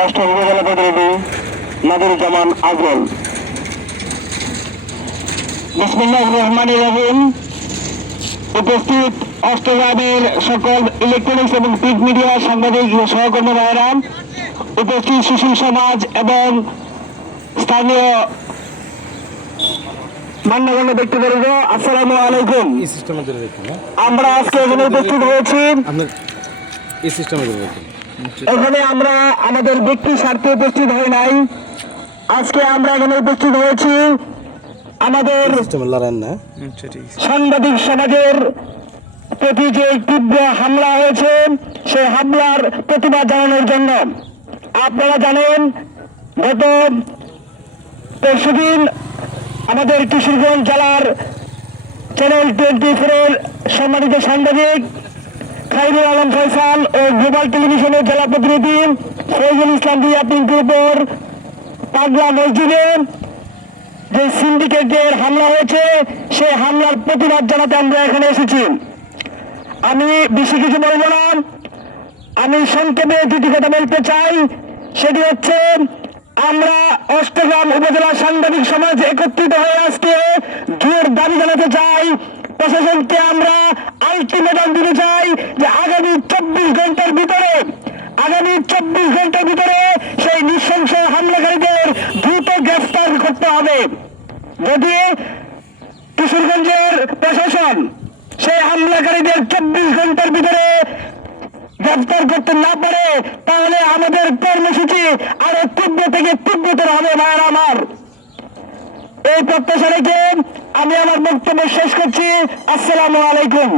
অষ্টম উপজেলা প্রতিনিধি নাদিরুজ্জামান আজমল। বিসমিল্লাহির রহমানির রহিম। উপস্থিত অষ্টগ্রামের সকল ইলেকট্রনিক্স এবং প্রিন্ট মিডিয়া সাংবাদিক সহকর্মী ভাইয়েরা, উপস্থিত সুশীল সমাজ এবং স্থানীয় মান্যগণ্য ব্যক্তিবর্গ, আসসালামু আলাইকুম। আমরা আজকে এখানে উপস্থিত হয়েছি, এখানে আমরা আমাদের ব্যক্তি স্বার্থে উপস্থিত হই নাই। আজকে আমরা এখানে উপস্থিত হয়েছি আমাদের সাংবাদিক সমাজের প্রতি যে তীব্র হামলা হয়েছে সেই হামলার প্রতিবাদ জানানোর জন্য। আপনারা জানেন, গত পরশুদিন আমাদের কিশোরগঞ্জ জেলার চ্যানেল 24-এর সম্মানিত সাংবাদিক খাইরুল আলম ফয়সাল ও গ্লোবাল টেলিভিশনের জেলা প্রতিনিধি ফয়জুল ইসলাম রিয়া পিন্টুর উপর পাগলা মসজিদে যে সিন্ডিকেটের হামলা হয়েছে সেই হামলার প্রতিবাদ জানাতে আমরা এখানে এসেছি। আমি বেশি কিছু বলবো না, আমি সংক্ষেপে দুটি কথা বলতে চাই। সেটি হচ্ছে, আমরা অষ্টগ্রাম উপজেলা সাংবাদিক সমাজ একত্রিত হয়ে আজকে জোর দাবি জানাতে চাই, প্রশাসনকে আমরা আলটিমেটাম দিতে চাই যে আগামী 24 ঘন্টার ভিতরে সেই নৃশংস হামলাকারীদের দ্রুত গ্রেফতার করতে হবে। যদি কিশোরগঞ্জের প্রশাসন সেই হামলাকারীদের 24 ঘন্টার ভিতরে গ্রেফতার করতে না পারে, তাহলে আমাদের কর্মসূচি আরো তীব্র থেকে তীব্রতর হবে। ভাইয়েরা আমার, এই প্রত্যাশা রেখে আমি আমার বক্তব্য শেষ করছি। আসসালামু আলাইকুম।